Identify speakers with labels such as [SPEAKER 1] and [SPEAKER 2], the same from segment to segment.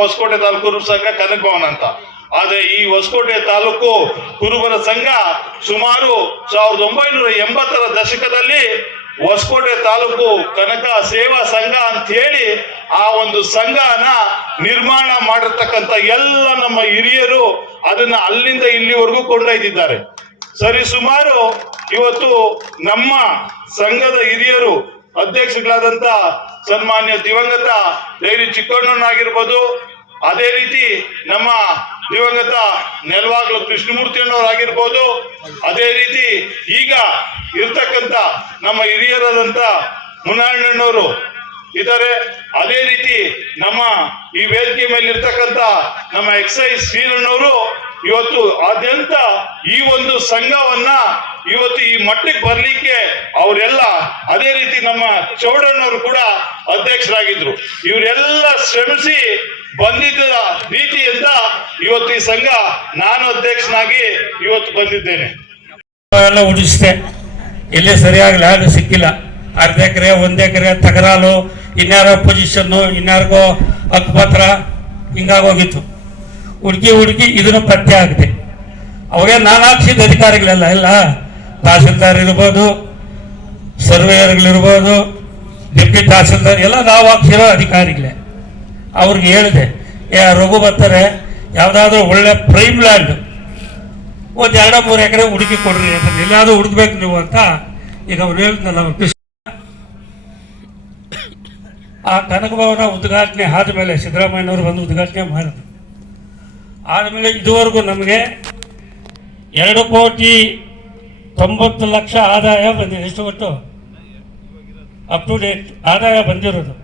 [SPEAKER 1] ಹೊಸಕೋಟೆ ತಾಲೂಕು ಕುರುಬ ಸಂಘ ಕನಕ ಅಂತ. ಆದ್ರೆ ಈ ಹೊಸಕೋಟೆ ತಾಲೂಕು ಕುರುಬರ ಸಂಘ ಸುಮಾರು ಸಾವಿರದ ಒಂಬೈನೂರ ಎಂಬತ್ತರ ದಶಕದಲ್ಲಿ ಹೊಸಕೋಟೆ ತಾಲೂಕು ಕನಕ ಸೇವಾ ಸಂಘ ಅಂತ ಹೇಳಿ ಆ ಒಂದು ಸಂಘನ ನಿರ್ಮಾಣ ಮಾಡಿರ್ತಕ್ಕಂಥ ಎಲ್ಲ ನಮ್ಮ ಹಿರಿಯರು ಅದನ್ನ ಅಲ್ಲಿಂದ ಇಲ್ಲಿವರೆಗೂ ಕೊಂಡೊಯ್ದಿದ್ದಾರೆ ಸರಿ, ಸುಮಾರು ಇವತ್ತು ನಮ್ಮ ಸಂಘದ ಹಿರಿಯರು ಅಧ್ಯಕ್ಷಗಳಾದಂತ ಸನ್ಮಾನ್ಯ ದಿವಂಗತ ಡೈರಿ ಚಿಕ್ಕಣ್ಣನಾಗಿರ್ಬೋದು ಅದೇ ರೀತಿ ನಮ್ಮ ದಿವಂಗತ ನೆಲವಾಗ್ಲು ಕೃಷ್ಣಮೂರ್ತಿ ಅಣ್ಣವರಾಗಿರ್ಬೋದು ಅದೇ ರೀತಿ ಈಗ ಇರ್ತಕ್ಕಂಥ ನಮ್ಮ ಹಿರಿಯರಾದಂತ ಮುನ್ನಣ್ಣನವರು ಇದ್ದಾರೆ. ಅದೇ ರೀತಿ ನಮ್ಮ ಈ ವೇದಿಕೆ ಮೇಲೆ ಇರ್ತಕ್ಕಂತ ನಮ್ಮ ಎಕ್ಸೈಸ್ ಶ್ರೀರಣ್ಣವರು ಇವತ್ತು ಆದ್ಯಂತ ಈ ಒಂದು ಸಂಘವನ್ನ ಇವತ್ತು ಈ ಮಟ್ಟಕ್ಕೆ ಬರ್ಲಿಕ್ಕೆ ಅವರೆಲ್ಲ ಅದೇ ರೀತಿ ನಮ್ಮ ಚೌಡಣ್ಣವರು ಕೂಡ ಅಧ್ಯಕ್ಷರಾಗಿದ್ರು. ಇವರೆಲ್ಲ ಶ್ರಮಿಸಿ ಬಂದಿದ್ದ ರೀತಿಯಿಂದ ಇವತ್ತು ಈ ಸಂಘ ನಾನು ಅಧ್ಯಕ್ಷನಾಗಿ ಇವತ್ತು ಬಂದಿದ್ದೇನೆ.
[SPEAKER 2] ಎಲ್ಲ ಉಡಿಸಿದೆ ಎಲ್ಲಿ ಸರಿಯಾಗಿ ಸಿಕ್ಕಿಲ್ಲ. ಅರ್ಧ ಎಕರೆ, ಒಂದ್ ಎಕರೆ ತಗರಾಲು, ಇನ್ಯಾರೋ ಪೊಸಿಷನ್ನು ಇನ್ಯಾರಿಗೋ ಹಕ್ಕುಪತ್ರ ಹಿಂಗಾಗೋಗಿತ್ತು. ಹುಡುಗಿ ಹುಡುಗಿ ಇದನ್ನು ಪತ್ತೆ ಆಗಿದೆ. ಅವಾಗೆ ನಾನು ಹಾಕ್ಸಿದ ಅಧಿಕಾರಿಗಳೆಲ್ಲ, ಎಲ್ಲ ತಹಸೀಲ್ದಾರ್ ಇರ್ಬೋದು, ಸರ್ವೇಯರ್ಗಳಿರ್ಬೋದು, ಡೆಪ್ಟಿ ತಹಸೀಲ್ದಾರ್, ಎಲ್ಲ ನಾವು ಹಾಕ್ಸಿರೋ ಅಧಿಕಾರಿಗಳೇ. ಅವ್ರಿಗೆ ಹೇಳಿದೆ, ಏ ರಘು ಬರ್ತಾರೆ, ಯಾವುದಾದ್ರೂ ಒಳ್ಳೆ ಪ್ರೈಮ್ ಲ್ಯಾಂಡ್ ಒಂದು ಎರಡು ಮೂರು ಎಕರೆ ಹುಡುಕಿ ಕೊಡ್ರಿ ಅಂತ ಎಲ್ಲಾದ್ರೂ ಹುಡುಕ್ಬೇಕು ನೀವು ಅಂತ ಈಗ ಅವ್ರು ಕೃಷ್ಣ ಆ ಕನಕಭವನ ಉದ್ಘಾಟನೆ ಆದಮೇಲೆ ಸಿದ್ದರಾಮಯ್ಯನವರು ಬಂದು ಉದ್ಘಾಟನೆ ಮಾಡಿದ್ರು. ಆದಮೇಲೆ ಇದುವರೆಗೂ ನಮಗೆ ಎರಡು ಕೋಟಿ ತೊಂಬತ್ತು ಲಕ್ಷ ಆದಾಯ ಬಂದಿದೆ. ಎಷ್ಟು ಒಟ್ಟು? ಅಪ್ ಟು ಡೇಟ್ ಆದಾಯ ಬಂದಿರೋದು.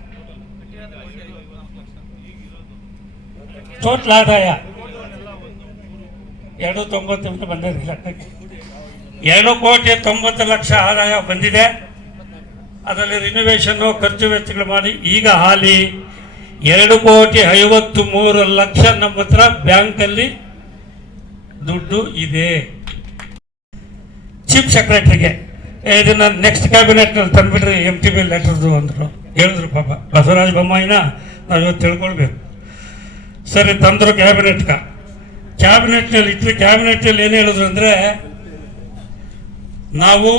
[SPEAKER 2] ಟೋಟಲ್ ಆದಾಯ ಎರಡು ತೊಂಬತ್ತು ಬಂದಿದೆ ಎರಡು ಕೋಟಿ ತೊಂಬತ್ತು ಲಕ್ಷ ಆದಾಯ ಬಂದಿದೆ. ಅದರಲ್ಲಿ ರಿನೋವೇಷನ್ನು ಖರ್ಚು ವೆಚ್ಚಗಳು ಮಾಡಿ, ಈಗ ಹಾಲಿ ಎರಡು ಕೋಟಿ ಐವತ್ತು ಮೂರು ಲಕ್ಷ ನಮ್ಮ ಹತ್ರ ಬ್ಯಾಂಕಲ್ಲಿ ದುಡ್ಡು ಇದೆ. ಚೀಫ್ ಸೆಕ್ರೆಟರಿಗೆ ಇದನ್ನ ನೆಕ್ಸ್ಟ್ ಕ್ಯಾಬಿನೆಟ್ನಲ್ಲಿ ತಂದ್ಬಿಟ್ರಿ ಎಂ ಟಿ ಬಿ ಲೆಟರ್ದು ಅಂದರು. ಹೇಳಿದ್ರು ಪಾಪ. ಬಸವರಾಜ ಬೊಮ್ಮಾಯಿನ ನಾವು ಇವತ್ತು ತಿಳ್ಕೊಳ್ಬೇಕು. ಸರಿ ತಂದರು ಕ್ಯಾಬಿನೆಟ್ಗ ಕ್ಯಾಬಿನೆಟ್ನಲ್ಲಿ ಇಟ್ಟು ಕ್ಯಾಬಿನೆಟ್ನಲ್ಲಿ ಏನು ಹೇಳಿದ್ರು ಅಂದರೆ, ನಾವು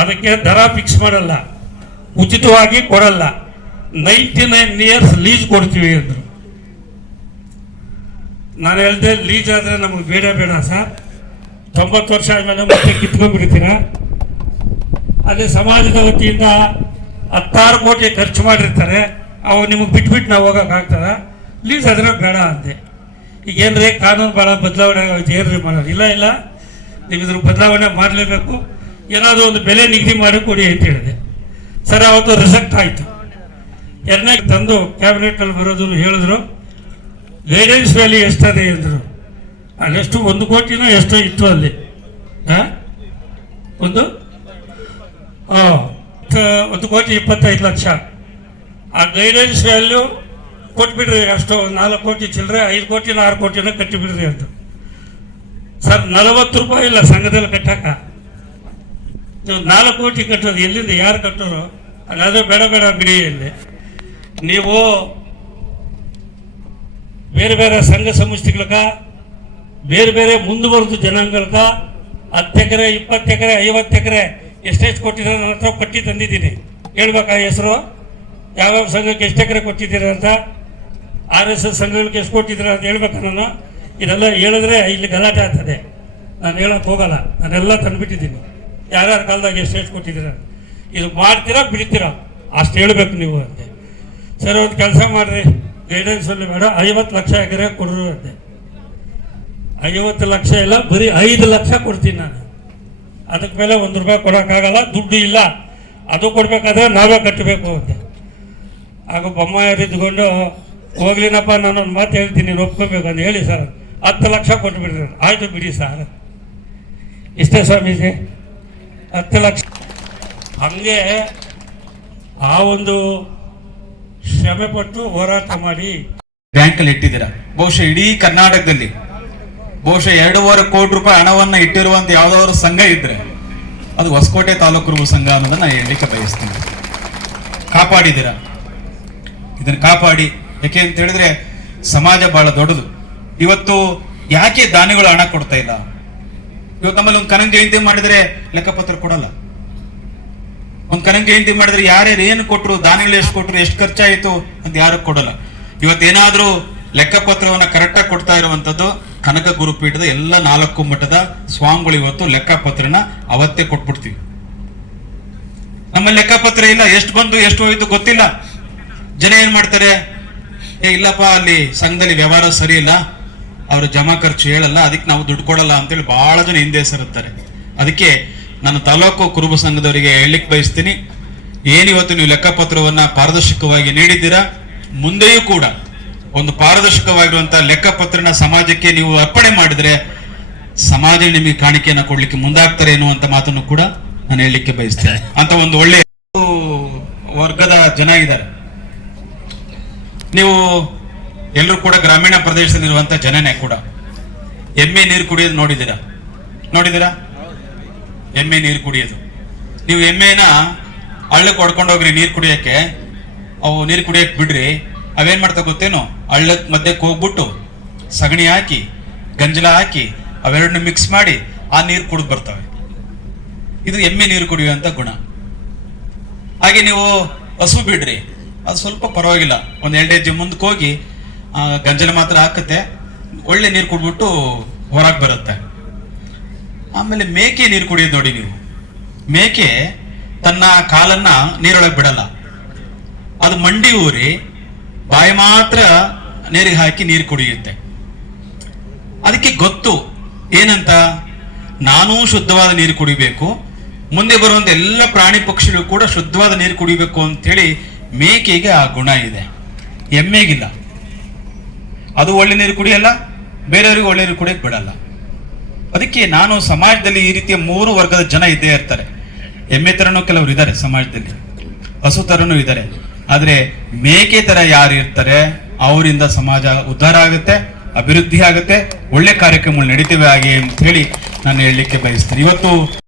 [SPEAKER 2] ಅದಕ್ಕೆ ದರ ಫಿಕ್ಸ್ ಮಾಡಲ್ಲ. ಉಚಿತವಾಗಿ ಕೊಡಲ್ಲ. ನೈಂಟಿ ನೈನ್ ಇಯರ್ಸ್ ಲೀಸ್ ಕೊಡ್ತೀವಿ ಅಂದರು. ನಾನು ಹೇಳಿದೆ ಲೀಸ್ ಆದರೆ ನಮಗೆ ಬೇಡ ಬೇಡ ಸರ್. ತೊಂಬತ್ತು ವರ್ಷ ಆದಮೇಲೆ ಮತ್ತೆ ಕಿತ್ಕೊಂಡ್ಬಿಡ್ತೀರಾ? ಅದೇ ಸಮಾಜದ ವತಿಯಿಂದ ಹತ್ತಾರು ಕೋಟಿ ಖರ್ಚು ಮಾಡಿರ್ತಾರೆ. ಅವು ನಿಮಗೆ ಬಿಟ್ಬಿಟ್ಟು ನಾವು ಹೋಗೋಕ್ಕಾಗ್ತದ ಲೀಸ್ ಆದರೆ ಬೇಡ ಅಂದೆ. ಈಗ ಏನ್ರಿ ಕಾನೂನು ಭಾಳ ಬದಲಾವಣೆ ಆಗೋಯ್ತು, ಏನ್ರಿ ಮಾಡೋದು? ಇಲ್ಲ ಇಲ್ಲ. ನೀವು ಇದ್ರ ಬದಲಾವಣೆ ಮಾಡಲೇಬೇಕು. ಏನಾದರೂ ಒಂದು ಬೆಲೆ ನಿಗದಿ ಮಾಡಿ ಕೊಡಿ ಅಂತ ಹೇಳಿದೆ. ಸರ್, ಅವತ್ತು ರಿಸೆಕ್ಟ್ ಆಯಿತು. ಎರಡನೇ ತಂದು ಕ್ಯಾಬಿನೆಟ್ನಲ್ಲಿ ಬರೋದು ಹೇಳಿದ್ರು. ಗೈಡೆನ್ಸ್ ವ್ಯಾಲಿ ಎಷ್ಟದೆ ಅಂದರು. ಅದೆಷ್ಟು ಒಂದು ಕೋಟಿನೋ ಎಷ್ಟೋ ಇತ್ತು ಅಲ್ಲಿ. ಹಾಂ ಒಂದು? ಒಂದು ಕೋಟಿ ಇಪ್ಪತ್ತೈದು ಲಕ್ಷ. ಆ ಗೈಡೆನ್ಸ್ ವ್ಯಾಲ್ಯೂ ಕೊಟ್ಬಿಡ್ರಿ, ಅಷ್ಟು ನಾಲ್ಕು ಕೋಟಿ ಚಿಲ್ಲರೆ ಐದು ಕೋಟಿನ ಆರು ಕೋಟಿನ ಕಟ್ಟಿಬಿಡ್ರಿ ಅಂತ. ಸರ್, ನಲವತ್ತು ರೂಪಾಯಿ ಇಲ್ಲ, ಸಂಘದಲ್ಲಿ ಕಟ್ಟಕ. ನಾಲ್ಕು ಕೋಟಿ ಕಟ್ಟೋದು. ಎಲ್ಲಿಂದ ಯಾರು ಕಟ್ಟೋರು? ಅದು ಬೇಡ ಬೇಡ ಬಿಡಿ ಇಲ್ಲಿ. ನೀವು ಬೇರೆ ಬೇರೆ ಸಂಘ ಸಂಸ್ಥೆಗಳಕ ಬೇರೆ ಬೇರೆ ಮುಂದುವರೆದು ಜನಾಂಗಳ್ಗ ಹತ್ತು ಎಕರೆ, ಇಪ್ಪತ್ತು ಎಕರೆ, ಐವತ್ತು ಎಕರೆ ಎಷ್ಟೆಷ್ಟು ಕೊಟ್ಟಿದ್ರೆ ನನ್ನ ಹತ್ರ ಪಟ್ಟಿ ತಂದಿದ್ದೀನಿ. ಹೇಳ್ಬೇಕಾ ಹೆಸರು? ಯಾವ್ಯಾವ ಸಂಘಕ್ಕೆ ಎಷ್ಟು ಎಕರೆ ಕೊಟ್ಟಿದ್ದೀರ ಅಂತ? ಆರ್ ಎಸ್ ಎಸ್ ಸಂಘಗಳಿಗೆ ಎಷ್ಟು ಕೊಟ್ಟಿದ್ದೀರ ಅಂತ ಹೇಳ್ಬೇಕಾ ನಾನು? ಇದೆಲ್ಲ ಹೇಳಿದ್ರೆ ಇಲ್ಲಿ ಗಲಾಟೆ ಆಗ್ತದೆ. ನಾನು ಹೇಳಕ್ಕೆ ಹೋಗಲ್ಲ. ನಾನೆಲ್ಲ ತಂದುಬಿಟ್ಟಿದ್ದೀನಿ. ಯಾರ್ಯಾರ ಕಾಲದಾಗ ಎಷ್ಟು ಕೊಟ್ಟಿದ್ದೀರಾ ಇದು ಮಾಡ್ತೀರಾ, ಬಿಡ್ತೀರಾ? ಅಷ್ಟು ಹೇಳ್ಬೇಕು ನೀವು ಅಂತೆ ಸರ್, ಒಂದು ಕೆಲಸ ಮಾಡಿರಿ. ಗೈಡೆನ್ಸಲ್ಲಿ ಬೇಡ, ಐವತ್ತು ಲಕ್ಷ ಎಕರೆ ಕೊಡ್ರು ಅಂತೆ ಐವತ್ತು ಲಕ್ಷ ಇಲ್ಲ, ಬರೀ ಐದು ಲಕ್ಷ ಕೊಡ್ತೀನಿ ನಾನು. ಅದಕ್ಕೆ ಮೇಲೆ ಒಂದು ರೂಪಾಯಿ ಕೊಡೋಕ್ಕಾಗಲ್ಲ, ದುಡ್ಡು ಇಲ್ಲ. ಅದು ಕೊಡಬೇಕಾದ್ರೆ ನಾವೇ ಕಟ್ಟಬೇಕು ಅಂತೆ ಆಗ ಬೊಮ್ಮಾಯರಿದ್ದುಕೊಂಡು ಹೋಗ್ಲಿನಪ್ಪ, ನಾನು ಒಂದು ಮಾತು ಹೇಳ್ತೀನಿ ಒಪ್ಕೋಬೇಕು ಅಂತ ಹೇಳಿ ಸರ್. ಹತ್ತು ಲಕ್ಷ ಕೊಟ್ಬಿಡ್ರಿ. ಆಯಿತು ಬಿಡಿ ಸರ್. ಇಷ್ಟೇ ಸ್ವಾಮೀಜಿ. ಹತ್ತು ಲಕ್ಷ. ಹಂಗೆ ಆ ಒಂದು ಶ್ರಮೆ ಪಟ್ಟು ಹೋರಾಟ ಮಾಡಿ.
[SPEAKER 3] ಬ್ಯಾಂಕ್ ಅಲ್ಲಿ ಇಟ್ಟಿದ್ದೀರಾ? ಬಹುಶಃ ಇಡೀ ಕರ್ನಾಟಕದಲ್ಲಿ. ಬಹುಶಃ ಎರಡೂವರೆ ಕೋಟಿ ರೂಪಾಯಿ ಹಣವನ್ನ ಇಟ್ಟಿರುವಂತ ಯಾವ್ದಾದ್ರು ಸಂಘ ಇದ್ರೆ ಅದು ಹೊಸಕೋಟೆ ತಾಲೂಕು ಸಂಘ ಅನ್ನೋದನ್ನ ಹೇಳಲಿಕ್ಕೆ ಬಯಸ್ತೀನಿ. ಕಾಪಾಡಿದ್ದೀರಾ? ಇದನ್ನು ಕಾಪಾಡಿ. ಯಾಕೆ ಅಂತ ಹೇಳಿದ್ರೆ ಸಮಾಜ ಬಹಳ ದೊಡ್ಡದು. ಇವತ್ತು ಯಾಕೆ ದಾನಿಗಳು ಹಣ ಕೊಡ್ತಾ ಇಲ್ಲ? ಇವತ್ತು ನಮ್ಮಲ್ಲಿ ಒಂದು ಕನಕ ಜಯಂತಿ ಮಾಡಿದ್ರೆ ಲೆಕ್ಕಪತ್ರ ಕೊಡಲ್ಲ. ಒಂದು ಕನಕ ಜಯಂತಿ ಮಾಡಿದ್ರೆ ಯಾರ್ಯಾರು ಏನು ಕೊಟ್ಟರು ದಾನಿಗಳು ಎಷ್ಟು ಕೊಟ್ಟರು ಎಷ್ಟು ಖರ್ಚಾಯಿತು ಅಂತ ಯಾರು ಕೊಡಲ್ಲ. ಇವತ್ತೇನಾದರೂ ಲೆಕ್ಕಪತ್ರವನ್ನು ಕರೆಕ್ಟಾಗಿ ಕೊಡ್ತಾ ಇರುವಂಥದ್ದು ಕನಕ ಗುರುಪೀಠದ ಎಲ್ಲ ನಾಲ್ಕು ಮಠದ ಸ್ವಾಮಿಗಳು ಇವತ್ತು ಲೆಕ್ಕಪತ್ರನ ಅವತ್ತೇ ಕೊಟ್ಬಿಡ್ತೀವಿ. ನಮ್ಮ ಲೆಕ್ಕಪತ್ರ ಇಲ್ಲ, ಎಷ್ಟು ಬಂದು, ಎಷ್ಟು ಹೋಯ್ತು ಗೊತ್ತಿಲ್ಲ. ಜನ ಏನ್ ಮಾಡ್ತಾರೆ, ಏ, ಇಲ್ಲಪ್ಪ, ಅಲ್ಲಿ ಸಂಘದಲ್ಲಿ ವ್ಯವಹಾರ ಸರಿ ಇಲ್ಲ ಅವ್ರ ಜಮಾ ಖರ್ಚು ಹೇಳಲ್ಲ, ಅದಕ್ಕೆ ನಾವು ದುಡ್ಡು ಕೊಡಲ್ಲ ಅಂತೇಳಿ ಬಹಳ ಜನ ಹಿಂದೆ ಸರುತ್ತಾರೆ ಅದಕ್ಕೆ ನಾನು ತಾಲೂಕು ಕುರುಬ ಸಂಘದವರಿಗೆ ಹೇಳಲಿಕ್ಕೆ ಬಯಸ್ತೀನಿ, ಏನಿವತ್ತು ನೀವು ಲೆಕ್ಕಪತ್ರವನ್ನ ಪಾರದರ್ಶಕವಾಗಿ ನೀಡಿದ್ದೀರಾ, ಮುಂದೆಯೂ ಕೂಡ ಒಂದು ಪಾರದರ್ಶಕವಾಗಿರುವಂತಹ ಲೆಕ್ಕಪತ್ರನ ಸಮಾಜಕ್ಕೆ ನೀವು ಅರ್ಪಣೆ ಮಾಡಿದ್ರೆ ಸಮಾಜ ನಿಮಗೆ ಕಾಣಿಕೆಯನ್ನು ಕೊಡ್ಲಿಕ್ಕೆ ಮುಂದಾಗ್ತಾರೆ ಎನ್ನುವಂತ ಮಾತನ್ನು ಕೂಡ ನಾನು ಹೇಳಲಿಕ್ಕೆ ಬಯಸ್ತೇನೆ. ಅಂತ ಒಂದು ಒಳ್ಳೆಯ ವರ್ಗದ ಜನ ಇದ್ದಾರೆ. ನೀವು ಎಲ್ಲರೂ ಕೂಡ ಗ್ರಾಮೀಣ ಪ್ರದೇಶದಲ್ಲಿರುವಂತ ಜನನೇ ಕೂಡ. ಎಮ್ಮೆ ನೀರು ಕುಡಿಯೋದು ನೋಡಿದ್ದೀರಾ? ನೋಡಿದ್ದೀರಾ? ಎಮ್ಮೆ ನೀರು ಕುಡಿಯೋದು. ನೀವು ಎಮ್ಮೆನ ಹಳ್ಳಕ್ಕೆ ಹೊಡ್ಕೊಂಡು ಹೋಗ್ರಿ ನೀರು ಕುಡಿಯೋಕ್ಕೆ. ಅವು ನೀರು ಕುಡಿಯಕ್ಕೆ ಬಿಡ್ರಿ. ಅವೇನ್ ಮಾಡ್ತಾ ಗೊತ್ತೇನು? ಹಳ್ಳಕ್ಕೆ ಮಧ್ಯಕ್ಕೆ ಹೋಗ್ಬಿಟ್ಟು ಸಗಣಿ ಹಾಕಿ, ಗಂಜಲ ಹಾಕಿ ಅವೆರಡನ್ನ ಮಿಕ್ಸ್ ಮಾಡಿ ಆ ನೀರು ಕುಡಿದು ಬರ್ತವೆ. ಇದು ಎಮ್ಮೆ ನೀರು ಕುಡಿಯುವಂತ ಗುಣ. ಹಾಗೆ ನೀವು ಹಸು ಬಿಡ್ರಿ. ಅದು ಸ್ವಲ್ಪ ಪರವಾಗಿಲ್ಲ. ಒಂದು ಹೆಜ್ಜೆ ಮುಂದಕ್ಕೆ ಹೋಗಿ ಗಂಜಲ ಮಾತ್ರ ಹಾಕುತ್ತೆ. ಒಳ್ಳೆ ನೀರು ಕುಡ್ಬಿಟ್ಟು ಹೊರಗೆ ಬರುತ್ತೆ. ಆಮೇಲೆ ಮೇಕೆ ನೀರು ಕುಡಿಯೋದು ನೋಡಿ ನೀವು. ಮೇಕೆ ತನ್ನ ಕಾಲನ್ನ ನೀರೊಳಗೆ ಬಿಡಲ್ಲ. ಅದು ಮಂಡಿ ಊರಿ ಬಾಯಿ ಮಾತ್ರ ನೀರಿಗೆ ಹಾಕಿ ನೀರು ಕುಡಿಯುತ್ತೆ. ಅದಕ್ಕೆ ಗೊತ್ತು, ಏನಂತ? ನಾನೂ ಶುದ್ಧವಾದ ನೀರು ಕುಡಿಬೇಕು. ಮುಂದೆ ಬರುವಂತ ಎಲ್ಲ ಪ್ರಾಣಿ ಪಕ್ಷಿಗಳು ಕೂಡ ಶುದ್ಧವಾದ ನೀರು ಕುಡಿಬೇಕು ಅಂತೇಳಿ ಮೇಕೆಗೆ ಆ ಗುಣ ಇದೆ. ಎಮ್ಮೆಗಿಲ್ಲ. ಅದು ಒಳ್ಳೆ ನೀರು ಕುಡಿಯಲ್ಲ, ಬೇರೆಯವರಿಗೆ ಒಳ್ಳೆ ನೀರು ಕುಡಿಯಕ್ಕೆ ಬಿಡಲ್ಲ. ಅದಕ್ಕೆ ನಾನು ಸಮಾಜದಲ್ಲಿ ಈ ರೀತಿಯ ಮೂರು ವರ್ಗದ ಜನ ಇದ್ದೇ ಇರ್ತಾರೆ. ಎಮ್ಮೆ ತರನೂ ಕೆಲವರು ಇದ್ದಾರೆ ಸಮಾಜದಲ್ಲಿ, ಹಸು ತರನೂ ಇದ್ದಾರೆ. ಆದರೆ ಮೇಕೆ ತರ ಯಾರು ಇರ್ತಾರೆ, ಅವರಿಂದ ಸಮಾಜ ಉದ್ಧಾರ ಆಗುತ್ತೆ, ಅಭಿವೃದ್ಧಿ ಆಗುತ್ತೆ, ಒಳ್ಳೆ ಕಾರ್ಯಕ್ರಮಗಳು ನಡೀತೇವೆ ಹಾಗೆ ಅಂತ ಹೇಳಿ ನಾನು ಹೇಳಲಿಕ್ಕೆ ಬಯಸ್ತೀನಿ. ಇವತ್ತು